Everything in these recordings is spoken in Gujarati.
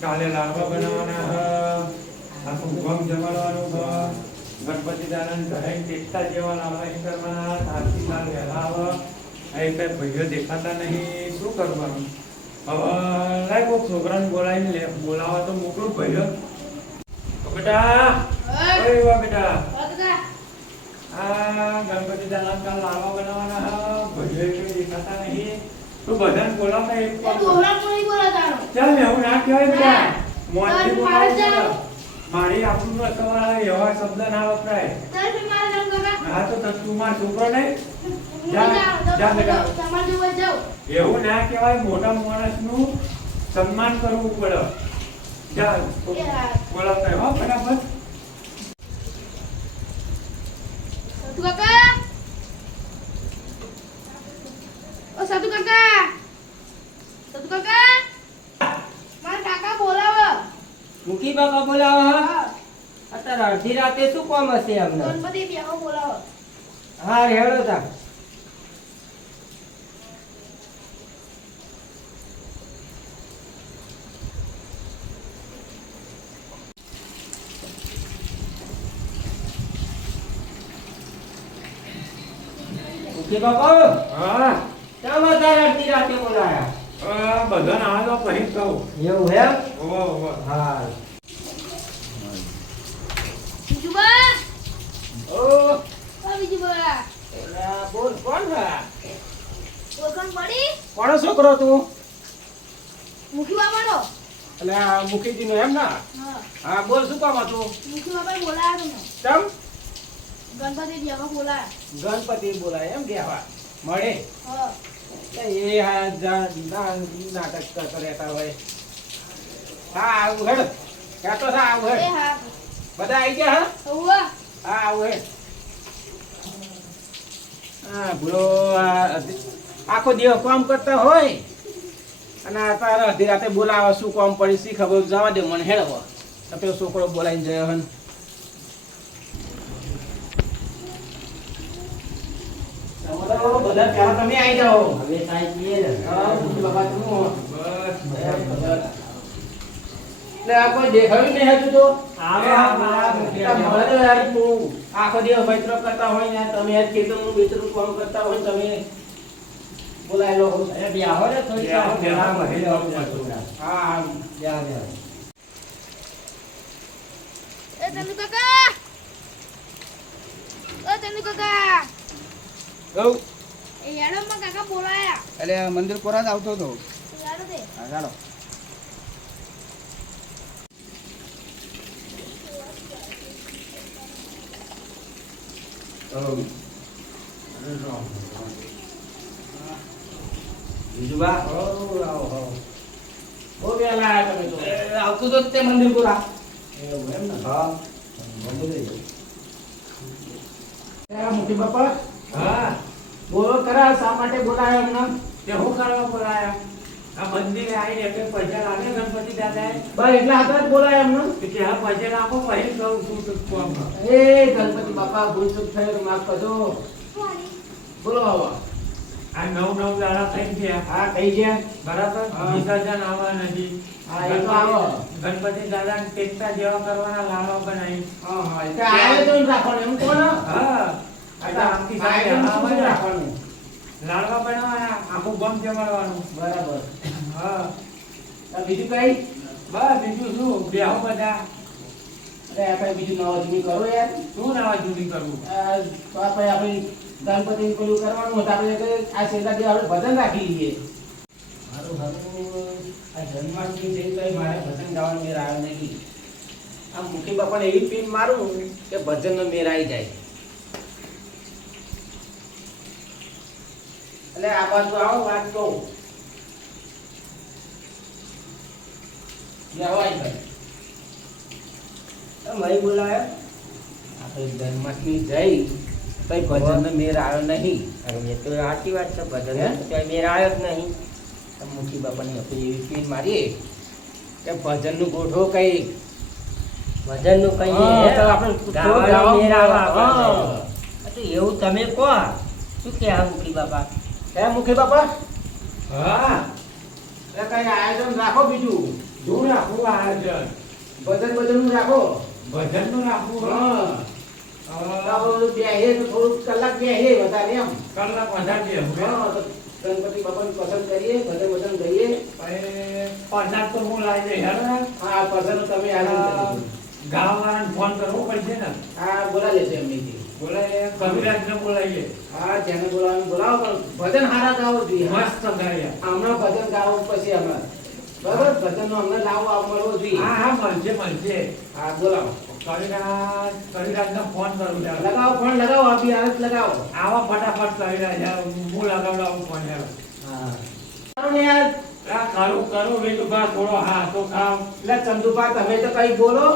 કાલે લાડવા બનાવવાના, આખું ગમ જમાડવાનું, ગણપતિ દાદાને ઘરે ટેકતા જેવા લાડવા કરવાના, આરતીલાલ વહેલા આવે, એ કઈ ભાઈઓ દેખાતા નહીં, શું કરવાનું? હવે લાય કોઈ છોકરાને બોલાવીને બોલાવા તો મોકલું ભાઈઓ. બેટા બેટા આ ગણપતિ દાદા કાલ લાડવા બનાવવાના, ભાઈઓ કઈ દેખાતા નહીં, તું બધાને બોલાવતા એક ચાલ ને હું ના કહેવાય મારી આપણું સવાલ એવા શબ્દ ના વપરાય. હા તો તું મારો છોકરો નહીં, એવું ના કહેવાય. મોટા માણસ નું સન્માન કરવું પડે. જા બોલાવતા હો ફટાફટ. સતુ કાકા મારા કાકા બોલાવો. મુખી બાપા બોલાવો. અત્યારે અડધી રાતે શું કામ હશે અમને? ગણપતિ બેહો બોલાવો. હા હેડો તા. મુખી બાપા હા કેમ અત્યારે અડધી રાતે બોલાયા? બધાને આ તો પછી કહું. એવું હે? હા બીજુબા ઓ બીજુબા એલા બોલ કોણ છે? ઓળખાણ પડી? કોનો છોકરો તું? મુખી બાપાનો. એટલે મુખીજી નો એમ ના? હા હા બોલ શું કામ હતું? મુખી બાપાએ બોલાયા તમને. કેમ? ગણપતિ બેહો બોલાયા. ગણપતિ બોલાય એમ બેહવા મળે? હા એ નાટક કરતા રહેતા હોય. હા આવું હેડ ક્યાં તો આવું એ હેડ. હા બધા આવી ગયા હા? ઉવા હા આવું હેડ. હા ભૂલો આખો દિવસ કામ કરતા હોય અને અત્યારે અડધી રાતે બોલાવે શું કામ પડી શી ખબર જવા દે મને હેડવા. તો પેલો છોકરો બોલાવીને જયો હન. બધા પહેલા તમે આવી જાઓ. હવે સાહેબ બાબા તું આ કોઈ દેખાયું નહીં હતું તો આખો દિવસ મૈત્ર કરતા હોય ને તમે આજ ખેતરનું બેતરનું કામ કરતા હોય તમે બોલાયેલો બેહો ને થોડી હા એ તનુ કાકા એ યાડો માં કાકા બોલાયા. એટલે મંદિર કોરા જ આવતો હતો. યાડો દે. હા ચાલો. બીજું બા બહુ વહેલા આવ્યા તમે તો. આવતું તો તે મંદિર કોરા. એવું એમ ને? હા મોટી બાપા હા બોલો ખરા શા માટે બોલાયા અમને? તે હું કરવા બોલાયા? આ મંદિરે આવીને એક પૈસા લાગે ગણપતિ દાદાએ. બસ એટલા હાથ જ બોલાયા અમને. કે હા પૈસા લાગો પછી કહું છું તો કોમ. એ ગણપતિ બાપા ભૂલ ચૂક થયો માફ કરજો. બોલો બાબા. આ 9 દાડા થઈ ગયા. હા થઈ ગયા બરાબર. વિસર્જન આવવા નથી. હા એ તો આવો. ગણપતિ દાદા ટેકતા જેવા કરવાના લાડવા બનાવી. હા હા એટલે આયોજન રાખવાનું એમ કોણ? હા એટલે આખી સાથે આયોજન શું આવવાના. રાખવાનું? લાડવા બનાવવાના, આખું ગમ જમાડવાનું. બરાબર. હા બીજું કઈ? બસ બીજું શું બેહો બધા. અરે આપણે બીજું નવા જૂની કરો યાર. શું નવા જૂની કરવું? તો આપણે ગણપતિ પેલું કરવાનું હતું આપણે આ છેલ્લા બે આપણે ભજન રાખી લઈએ. મારું આ જન્માષ્ટમી છે તો મારે ભજન ગાવાનો મેર આવ્યો નહીં. આ મુખી બાપાને એવી પીન મારું કે ભજનનો મેર આવી જાય. એટલે આ બાજુ આવો વાત કહું. લેવાય ભાઈ. મય બોલાય આપણે જન્માષ્ટમી જઈ કઈ ભજનનો મેર આવ્યો નહીં. અરે એ તો સાચી વાત છે હે? ભજન તો મેર આવ્યો જ નહીં. તો મુખી બાપાની આપણે એવી પીન મારીએ કે ભજનનું ગોઠવો કઈ. ભજનનું કઈ હા, તો આપણે ગાવાનો મેર આવે આપણને. હા. આ તો એવું તમે કહો શું કે આ મુખી બાપા હે મુખી બાપા હા એટલે કઈ આયોજન રાખો બીજું. શું રાખવું આયોજન ભજનનું રાખો. ભજનનું રાખવું હા. તો આપણે બધું બેસીએ તો થોડુંક કલાક બેસીએ વધારે એમ. કલાક વધારે હા, તો ગણપતિ બાપાની પસંદ કરીએ, ભજન કરીએ. પંજાબ તો હું લાવી દઈ હેલો હા, પસંદ તમે આનંદ ગામવાળાને ફોન કરવો પડશે ને હા, બોલા લેશે એમની. બોલાય કવિરાજને બોલાવીએ હા, જેને બોલાવવાનું બોલાવો પણ ભજન હારા ગાવો જોઈએ. મસ્ત ગાય હમણાં ભજન ગાવો પછી હમણાં બરાબર ભજનનો હમણાં લાવો મળવો જોઈએ. હા હા મળશે હા, બોલાવો. કવિરાજને ફોન કરું યાર લગાવો ફોન લગાવો, અભી હાલ જ લગાવો. આવા ફટાફટ કવિરાજ યાર હું લગાવડાવું ફોન યાર હા, ચાલો ને યાર. કરું વેદુભા થોડો હા તો ખાવ એટલે ચંદુભા તમે તો કઈ બોલો.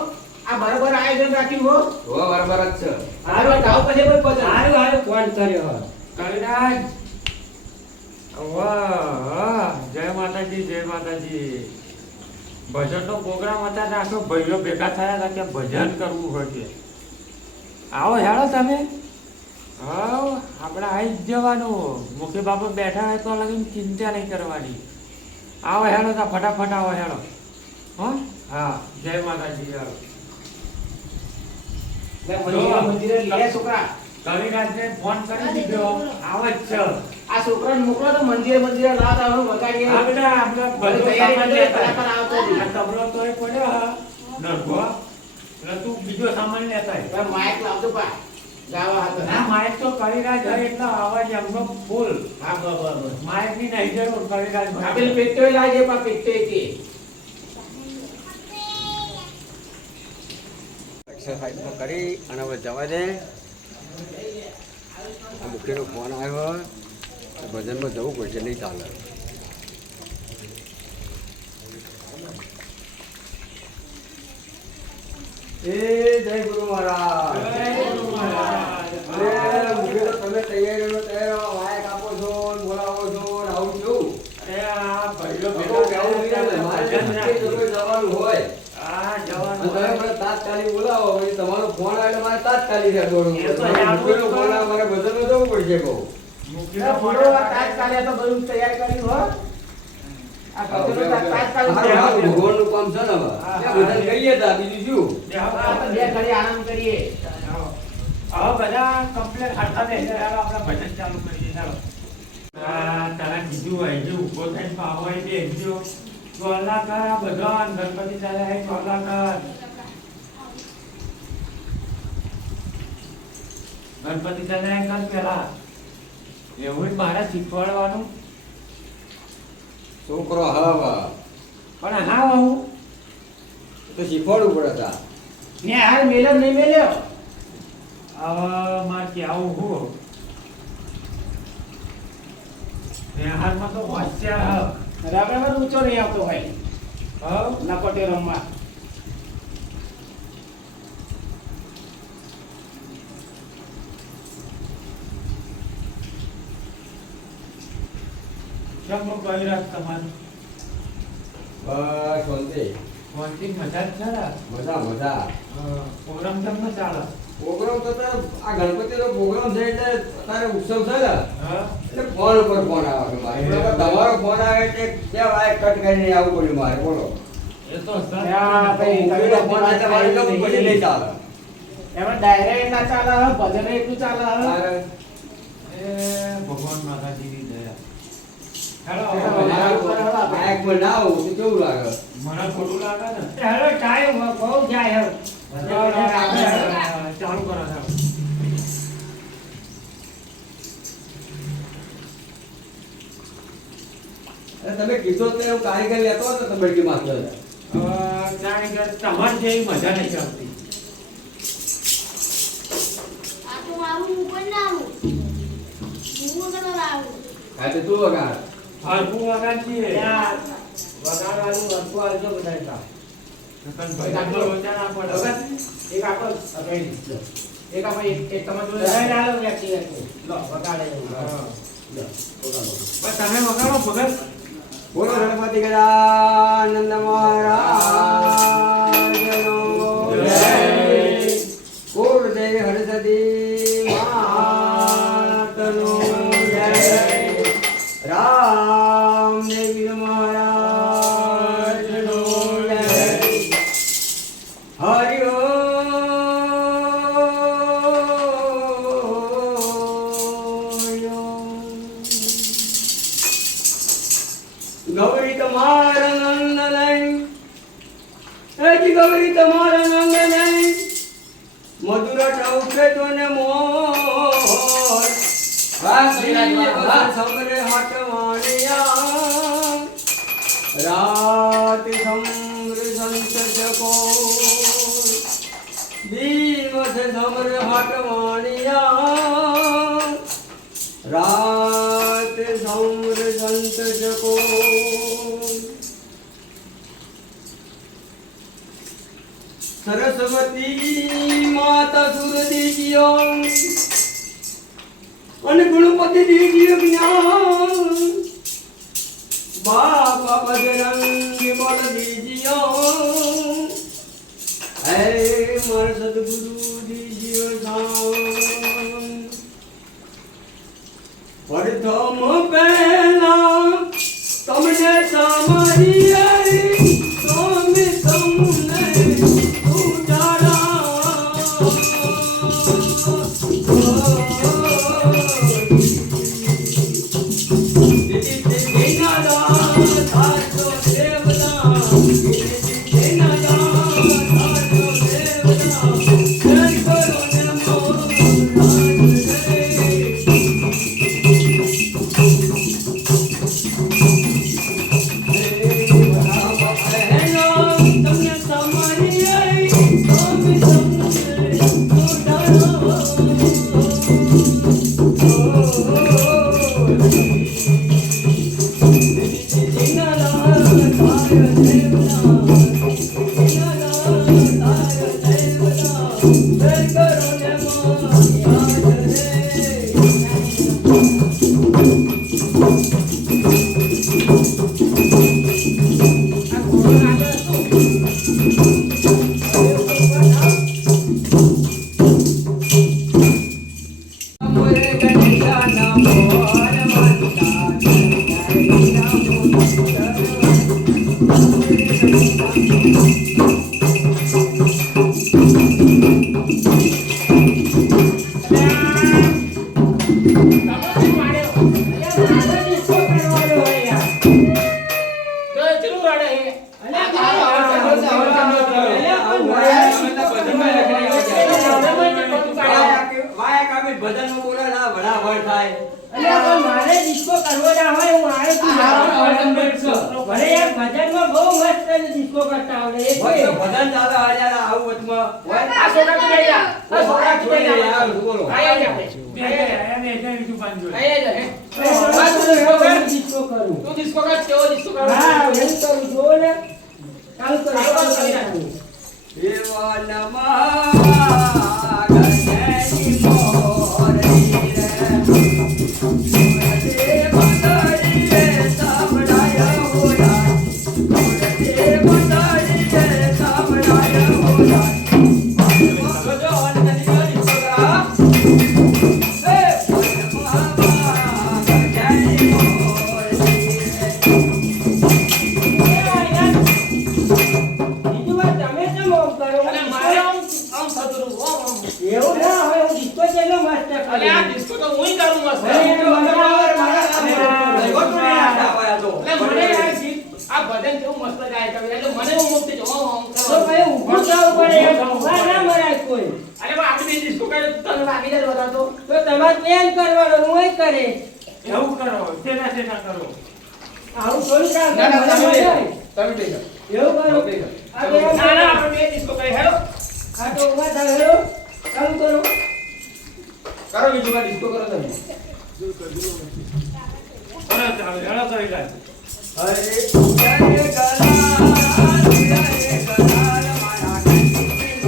આ બરાબર આયોજન રાખ્યું હો. બરાબર જ છે. હારું ગાવ પછી કોઈ ભજન. હારું ફોન કર્યો કવિરાજ વાહ જય માતાજી ભજનનો પ્રોગ્રામ હતા રાખો ભાઈઓ ભેગા થયા હતા કે ભજન કરવું હોય છે આવો હેડો તમે હા આપણે આવી જ જવાનું મુખી બાપા બેઠા હોય તો લગીને ચિંતા નહીં કરવાની આવો હેડો તો ફટાફટ આવો હેડો હા જય માતાજી હેડો મંદિરે લે છોકરા. કવિરાજને ફોન કરી દીધો આવે જ છે આ છોકરાને મોકલો તો મંદિરે રાત આવે વગાડીએ. આપણે બધું તૈયારી સામાન કરી લેતા કલાકાર આવતો જ. આ તબલો તો એ પડ્યો હા નરગો એટલે તું બીજો સામાન લેતા આય. હવે માઇક લાવજો પા ગાવા હાથ. ના માઇક તો કવિરાજ હોય એટલે અવાજ એમનો ફૂલ હા, બરાબર. માઇક ની નહીં જરૂર કવિરાજ આપેલ પેટોય લાગે પા પેટોય કે. એક્સરસાઇઝ તો કરી અને હવે જવા દે. આ મુખીનો ફોન આવ્યો તો ભજનમાં જવું પડશે, નહીં ચાલે. એ જય ગુરુ મહારાજ. અરે મુખી તો તમે તૈયારીનો તૈયાર વાયક આપો છો ને બોલાવો છો ને આવું છું. એ આ ભાઈઓ તો ભેગા કહેવું નહીં ને, મારે ભજન મુખી તો કોઈ જવાનું હોય. આ અને જવાનું તમે હોય. મને તાત્કાલિક બોલાવો, પછી તમારો ફોન આવે એટલે મારે તાત્કાલિક ત્યાં દોડવું એ તો પડે. તમારો મુખીનો ફોન આવે, મારે ભજનમાં જવું પડશે બહુ. મુખીનો પૂરો તાત્કાલિક તો બધું તૈયાર કર્યું હો. આ ભજનનો તાત્કાલિક હારું, હારું, ભગવાનનું કામ છે ને હવે. હા, ત્યાં ભજન કરીએ તા, બીજું શું? આ તો બે ઘડી આનંદ કરીએ. હવે બધા કમ્પ્લેટ હાથા બેસે આપણે ભજન ચાલુ કરીએ ચાલો તારા કીધું હોય જે ઉભો થઈને પાવો હોય તે એકજો ચોલા કર આ બધા ગણપતિ ચાલે હે ચોલા કર ગણપતિ ચાલે હે કર પેલા એવું જ મારે શીખવાડવાનું છોકરો હવે પણ હા હું તો શીખવાડવું પડે તા. ને હાલ મેલ્યો નહીં મેલ્યો. હવે મારે કે આવું હું હાલમાં તો હોશિયાર રાબડામાં ઊંચો નહીં આવતો ભાઈ. હવ લપટે રમવા. કેમ કહી રાખ તમારું બસ શાંતિ. મોટી મજા જ છે ને મજા મજા. પ્રોગ્રામ તમને ચાલે પ્રોગ્રામ તો તારે આ ગણપતિનો પ્રોગ્રામ છે એટલે તારે ઉત્સવ છે ને હા એટલે ફોન ઉપર ફોન આવે છે મારે. એટલે હવે તમારો ફોન આવે એટલે ત્યાં વાય કટ કરીને આવવું પડ્યું મારે, બોલો. એ તો સર હા, ભાઈ. મુખીનો ફોન આવે એટલે મારે જવું પડે, નહીં ચાલે. એમાં ડાયરેક્ટ ના ચાલે હવે, ભજન એટલું ચાલે હવે. તારે એ ભગવાન માતાજીની દયા હેલો બાઇકમાં ના આવું તો કેવું લાગે? મને ખોટું લાગે ને હેલો ટાઈમ બહુ જાય હવે ચાલુ કરો ચાલો અરે તમે કીધો તો એવું કારીગર લેતો હતો તો બળકી માગતો હતો. જાણે કે તમારે જેવી મજા નહીં આવતી આ તો મારું હું પણ ના આવું હું વગર આવું હા તો તું વગાડ. હરખું વગાડજે. ત્યાં વગાડવાનું હરખું આવજો બધા ભાઈ આપણો વચન આપો. એક આપો એક આપો એક તમારે જોડે ચાલો વ્યક્તિ લો વગાડે હા. લો વગાડો બસ તમે વગાડો ભગત. બોલો ગણપતિ ગજાનંદ મહારાજનો જય. કુળદેવી હરસદી માતનો જય. રામદેવી મહારાજનો જય. હરિ ગૌરી તમારા નંદ નહીં, એજી ગૌરી તમારા નંદ નહીં, મધુર ટૌકે તો ને મોર સમરે હટવાણિયા રાત સમર સંત જકો દિવસ સમર હટવાણિયા રાત સમર સંત જકો સરસ્વતી માતા સુરદીજીઓ અને ગણપતિ દીજીઓ જ્ઞાન બાપા બજરંગ બળ દીજીઓ હે માર સદગુરુ દીજીઓ સામ પ્રથમ પહેલા તમને સામરીએ તમે તમને મારે ડિસ્કો કરવો ના હોય હું આને ભલે યાર ભજનમાં બહુ મસ્ત ડિસ્કો કરતા આવડે એ ભજન ચાલે હજાર આવું વચમાં આ છોકરા તો લઈ જા આ છોકરા તો લઈ જા બોલો આયા જા એને એને દુકાન જોઈ. આયા જા ડિસ્કો કરું તું ડિસ્કો કર કેવો ડિસ્કો કરું હા હું કરું જો ને કાલ કરું એવા નમઃ ગણેશી મોરી રે એવું ના હોય હું ડિસ્કો જેલો મસ્ત કરું અલે આ ડિસ્કો તો હુંય કરું મસ્ત અરે મને આવડે મારા એટલે મને આ ગીત આ ભજન કેવું મસ્ત ગાય છે એટલે મને હું મુક્તિ જો તો ભાઈ ઊભું થવું પડે એમ ઊભા ના મરાય કોઈ અરે બા આટલી ડિસ્કો કરે તને લાગી જાય બધા તો તો તમારે પ્લાન કરવાનો હું કરે એવું કરો સેના સેના કરો. આવું થોડું કામ ના ના કરે તમે મજા તમે બેસો એવું કરો તમે બેસો. આ બે ના ના આપણે બે ડિસ્કો કરી હેલો આ તો ઉભા થાવ હેલો કામ કરો કરો બીજું ડિસ્કો કરો તમે ચાલો હેળો કરી લે અરે ઉડારે ગલા મારા કંઠી પતંગો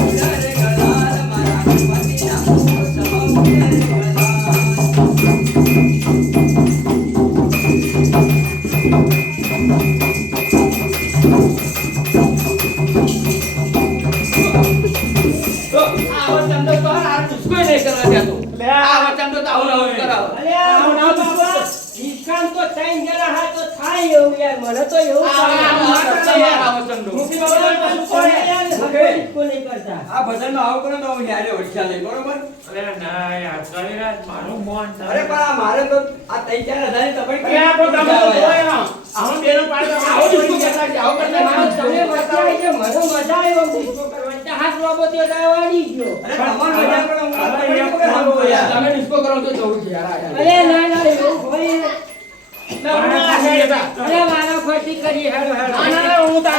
ઉડારે ગલા મારા પતિના સવા ઉડારે તો આવો ચંદો તો આ દુશ્મન નહીં કરવા દેતો આવો ચંદો તો આવો નવો કરાવો અલ્યા બાબા ઈકાન તો ત્રણ જણા હા તો થાય એવું યાર મને તો એવું આવો ચંદો મુખી બાબા તો કોણ યાર હકો નહીં કરતા આ ભજનમાં આવું કરો તો હું યારે વળખ્યા નહીં બરોબર અરે ના યાર કવિરાજ મારું મોન અરે પણ આ મારે તો આ 3-4 હજાર ની અરે આ તો તમે તો જોયા આવો બેનો પાડો આવો ડિસ્કો કરતા છે આવો કરતા તમે મજા આવી છે મને મજા આવી ડિસ્કો કરવા હાથ બાબતે દાવાડી ગયો અરે તમાર મજા કરો હું તમે ડિસ્કો કરો તો જવું છે યાર અરે ના ના એવું હોય અરે મારો ખોટી કરી હેડો હેડો ના હું તો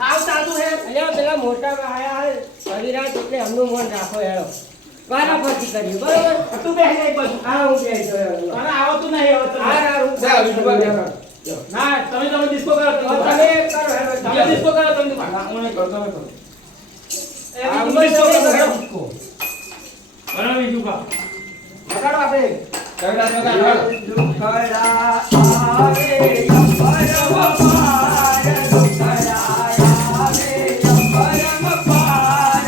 આવ સાધુ હે અલ્યા પેલા મોટા આયા કવિરાજ એટલે હમનું મન રાખો હેડો મારા ખોટી કરી બરોબર તું બેહ નહીં પછી હા હું કહી દઉં અરે આવો તું નહીં આવો તો હા હું જા વિષ્ણુ ના તમે ડિસ્કો કરો તમે કરો હેડો તમે ડિસ્કો કરો તમે હું નહીં કરો તમે કરો આ ડિસ્કો કરો ડિસ્કો બરાબર બીજું કા લગાડો આપણે કવિરાજ લગાડો દુખડા આવે પરમ પાર દુખડા આવે પરમ પાર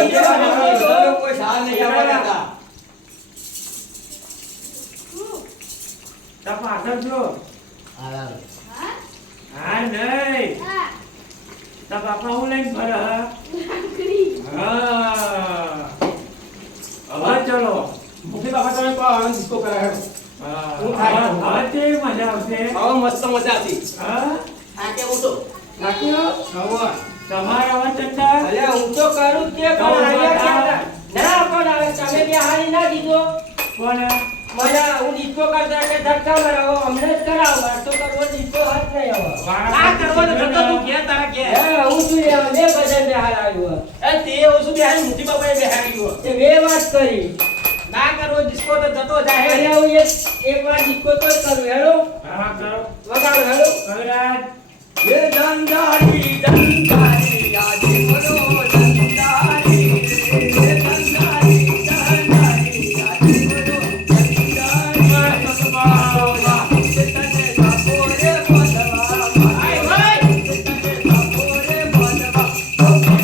કોઈ સાલ નહીં આવતા તા પાછળ જો હા હા નહીં હા તા બાપા હું લઈને ફરે લાકડી હા હવે ચલો મુખી બાપા તમે કહો આ ડિસ્કો કરાયો હું થાય તો. હવે તે મજા આવશે આવો મસ્ત મજા હતી હા આ કેવું તો નાખ્યો ખબર તમારા અવાજ ચંદા અલ્યા હું તો કરું જ કે પણ આયા ક્યાં ના પણ હવે તમે બે હારી ના દીધો કોણ મને હું ડિસ્કો કરતા કે ધક્કા મરાવો અમને જ કરાવો મારે તો કરવો ડિસ્કો હાથ નહીં આવો આ કરવો તો જતો તું ઘેર તારા ઘેર હે હું શું લેવા બે બજાર બે હાલ આવ્યો એ તે ઓછું બેહારી મુઠી બાપાએ બેહારી ગયો એ બે વાત કરી ના કરવો ડિસ્કો તો જતો જાય અલ્યા હું એક વાર ડિસ્કો તો કરું હેડો હા કરો વગાડો હેડો કવિરાજ ये दंडारी दंडारी आदि बोलो दंडारी ये दंडारी दंडारी आदि बोलो दंडारी तने बापोरे बदवा આય ભાઈ तने बापोरे बदवा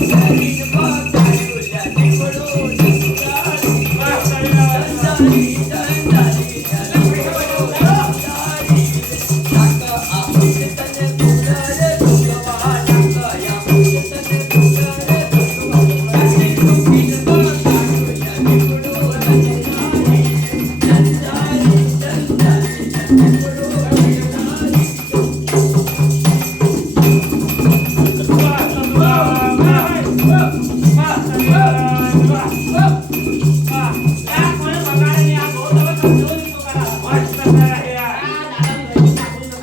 शरीर बातायो आदि बोलो दंडारी दंडारी दंडारी आदि बोलो दंडारी नाका आपसे तने बुलारे दुगवा नाका आपसे तने बुलारे दुगवा शरीर बातायो आदि बोलो दंडारी दंडारी दंडारी आदि बोलो दंडारी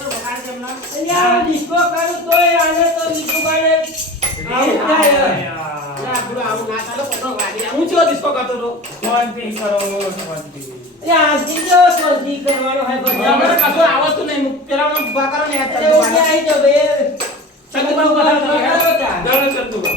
અલ્યા હું ડિસ્કો કરું તોય આને તો ડિસ્કો કાઢે આવું થાય હું ચો ડિસ્કો કરતો તો શાંતિ કરો શાંતિ અલ્યા આજી જો સોજી કરવાનો હે મને બધા કશું આવડતું નહીં પેલા મને બાકારો ને યાદ અરે હું ક્યાં આવી જાઉં બે ચંદુ બાબુ ચંદુ બાબુ બતાવો. બતાવો. ચાલો ચંદુબા